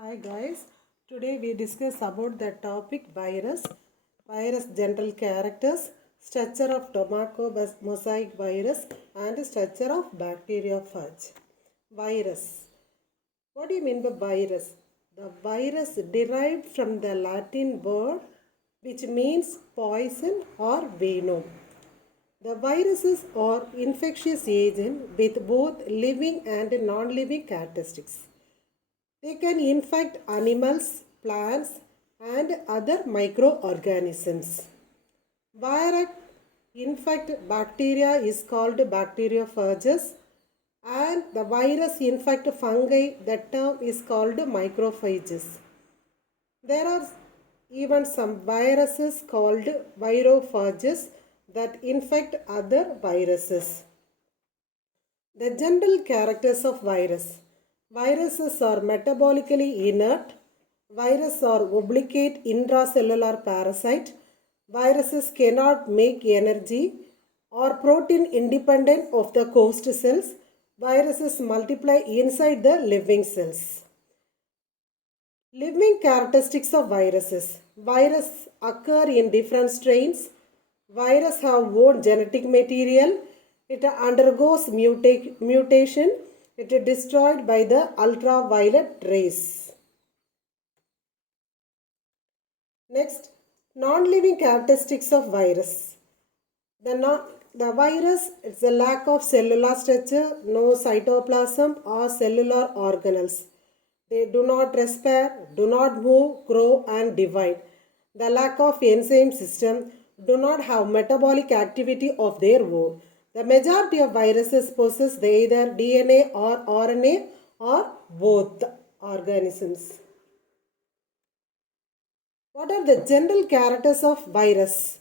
Hi guys, today we discuss about the topic virus general characters, structure of tobacco mosaic virus and structure of bacteriophage. Virus. What do you mean by virus? The virus derived from the Latin word which means poison or venom. The viruses are infectious agents with both living and non-living characteristics. They can infect animals, plants, and other microorganisms. Virus infect bacteria is called bacteriophages, and the virus infect fungi, that term is called microphages. There are even some viruses called virophages that infect other viruses. The general characters of virus. Viruses are metabolically inert. Viruses are obligate intracellular parasite. Viruses cannot make energy or protein independent of the host cells. Viruses multiply inside the living cells. Living characteristics of viruses. Viruses occur in different strains. Viruses have own genetic material. It undergoes mutation. It is destroyed by the ultraviolet rays. Next, non-living characteristics of virus. The virus is a lack of cellular structure, no cytoplasm or cellular organelles. They do not respire, do not move, grow and divide. The lack of enzyme system, do not have metabolic activity of their own. The majority of viruses possess either DNA or RNA or both organisms. What are the general characters of virus?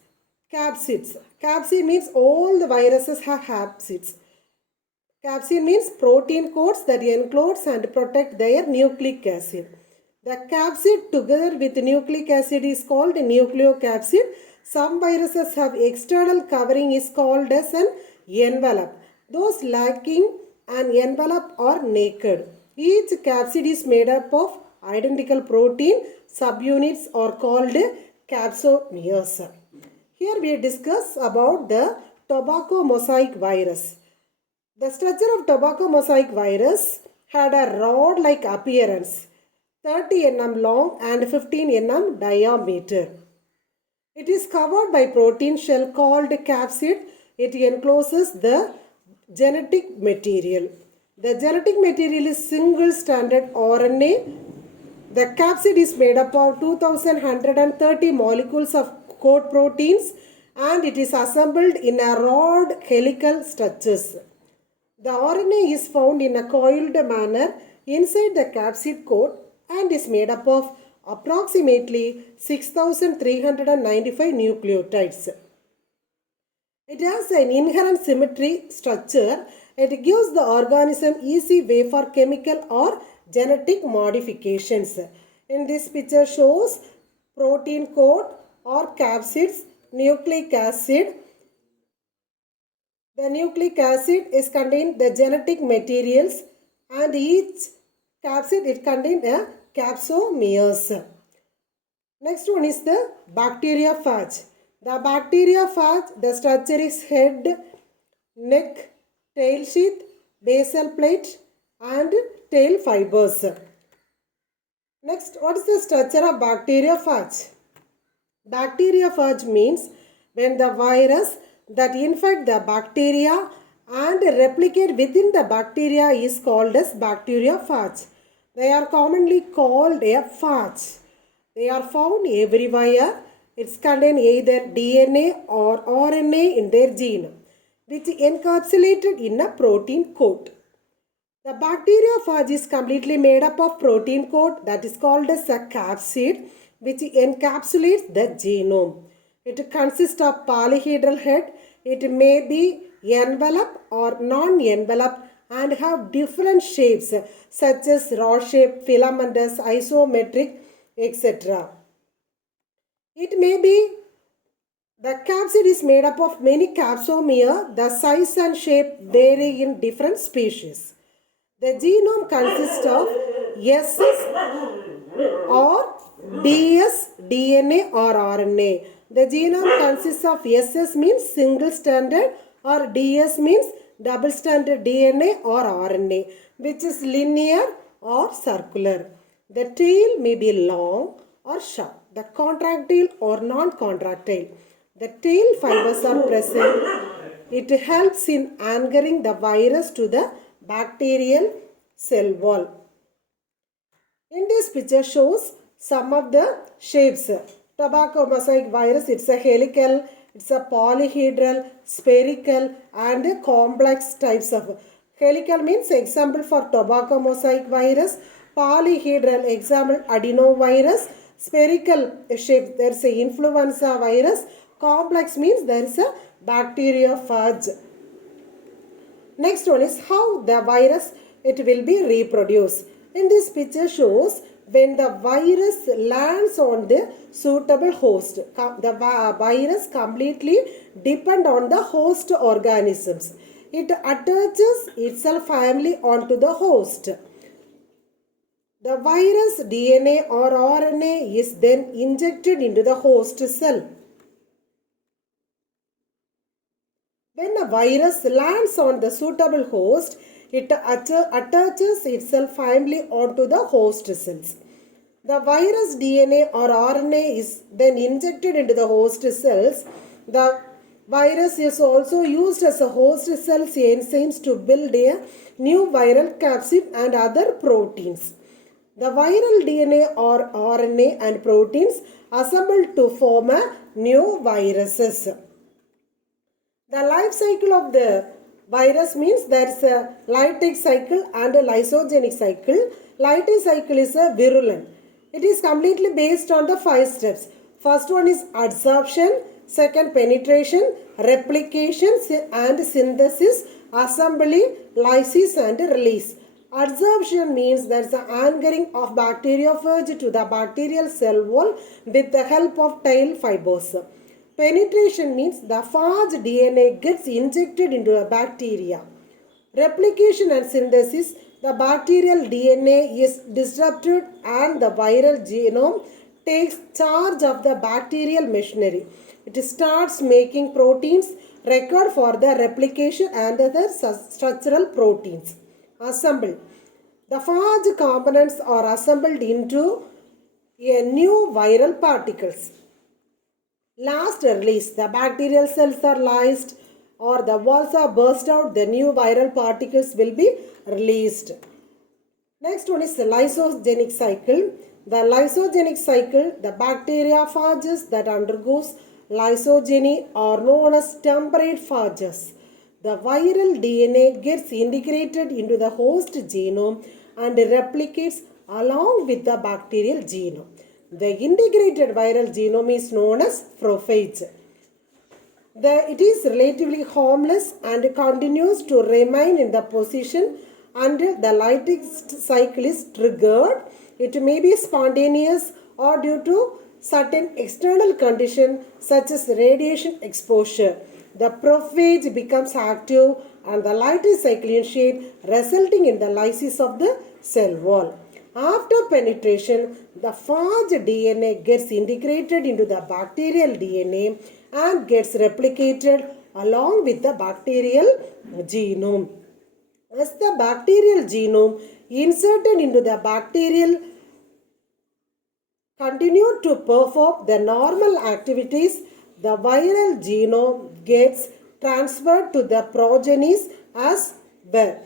Capsids. Capsid means all the viruses have capsids. Capsid means protein coats that enclose and protect their nucleic acid. The capsid together with nucleic acid is called nucleocapsid. Some viruses have external covering is called as an envelope. Those lacking an envelope are naked. Each capsid is made up of identical protein. Subunits are called capsomeres. Here we discuss about the tobacco mosaic virus. The structure of tobacco mosaic virus had a rod-like appearance, 30 nm long and 15 nm diameter. It is covered by protein shell called capsid. It encloses the genetic material. The genetic material is single-stranded RNA. The capsid is made up of 2130 molecules of coat proteins and it is assembled in a rod helical structures. The RNA is found in a coiled manner inside the capsid coat and is made up of approximately 6395 nucleotides. It has an inherent symmetry structure. It gives the organism easy way for chemical or genetic modifications. In this picture shows protein coat or capsids, nucleic acid. The nucleic acid is contained the genetic materials and each capsid it contains a capsomeres. Next one is the bacteriophage. The bacteriophage, the structure is head, neck, tail sheath, basal plate and tail fibers. Next, what is the structure of bacteriophage? Bacteriophage means when the virus that infect the bacteria and replicate within the bacteria is called as bacteriophage. They are commonly called a phage. They are found everywhere. It's contain either DNA or RNA in their gene, which encapsulated in a protein coat. The bacteriophage is completely made up of protein coat that is called as a capsid, which encapsulates the genome. It consists of polyhedral head. It may be envelope or non-envelope and have different shapes such as rod shape, filamentous, isometric, etc. It may be the capsid is made up of many capsomere. The size and shape vary in different species. The genome consists of SS or DS, DNA or RNA. The genome consists of SS means single stranded or DS means double stranded DNA or RNA, which is linear or circular. The tail may be long or short, the contractile or non-contractile. The tail fibers are present. It helps in anchoring the virus to the bacterial cell wall. In this picture shows some of the shapes. Tobacco mosaic virus, it's a helical, it's a polyhedral, spherical and complex types of. Helical means example for tobacco mosaic virus. Polyhedral example adenovirus. Spherical shape, there is a influenza virus. Complex means there is a bacteriophage. Next one is how the virus it will be reproduced. In this picture shows when the virus lands on the suitable host. The virus completely depend on the host organisms. It attaches itself family onto the host. The virus DNA or RNA is then injected into the host cell. When a virus lands on the suitable host, it attaches itself firmly onto the host cells. The virus DNA or RNA is then injected into the host cells. The virus is also used as a host cell's enzymes to build a new viral capsid and other proteins. The viral DNA or RNA and proteins assemble to form a new viruses. The life cycle of the virus means there is a lytic cycle and a lysogenic cycle. Lytic cycle is a virulent. It is completely based on the 5 steps. First one is adsorption, second penetration, replication and synthesis, assembly, lysis and release. Adsorption means there is an anchoring of bacteriophage to the bacterial cell wall with the help of tail fibers. Penetration means the phage DNA gets injected into a bacteria. Replication and synthesis, the bacterial DNA is disrupted and the viral genome takes charge of the bacterial machinery. It starts making proteins required for the replication and other structural proteins. Assemble. The phage components are assembled into a new viral particles. Last release, the bacterial cells are lysed or the walls are burst out, the new viral particles will be released. Next one is the lysogenic cycle. The lysogenic cycle, the bacteriophages that undergoes lysogeny are known as temperate phages. The viral DNA gets integrated into the host genome and replicates along with the bacterial genome. The integrated viral genome is known as prophage. It is relatively harmless and continues to remain in the position until the lytic cycle is triggered. It may be spontaneous or due to certain external conditions such as radiation exposure. The prophage becomes active and the lytic cycle initiates, resulting in the lysis of the cell wall. After penetration, the phage DNA gets integrated into the bacterial DNA and gets replicated along with the bacterial genome. As the bacterial genome inserted into the bacterial continue to perform the normal activities, the viral genome gets transferred to the progenies as well.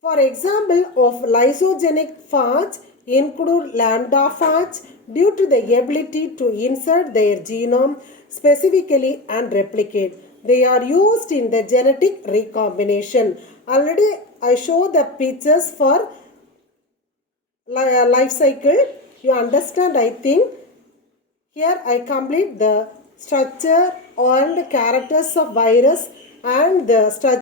For example of lysogenic phage include lambda phage due to the ability to insert their genome specifically and replicate. They are used in the genetic recombination. Already I show the pictures for life cycle. You understand, I think. Here I complete the structure and characters of virus and the structure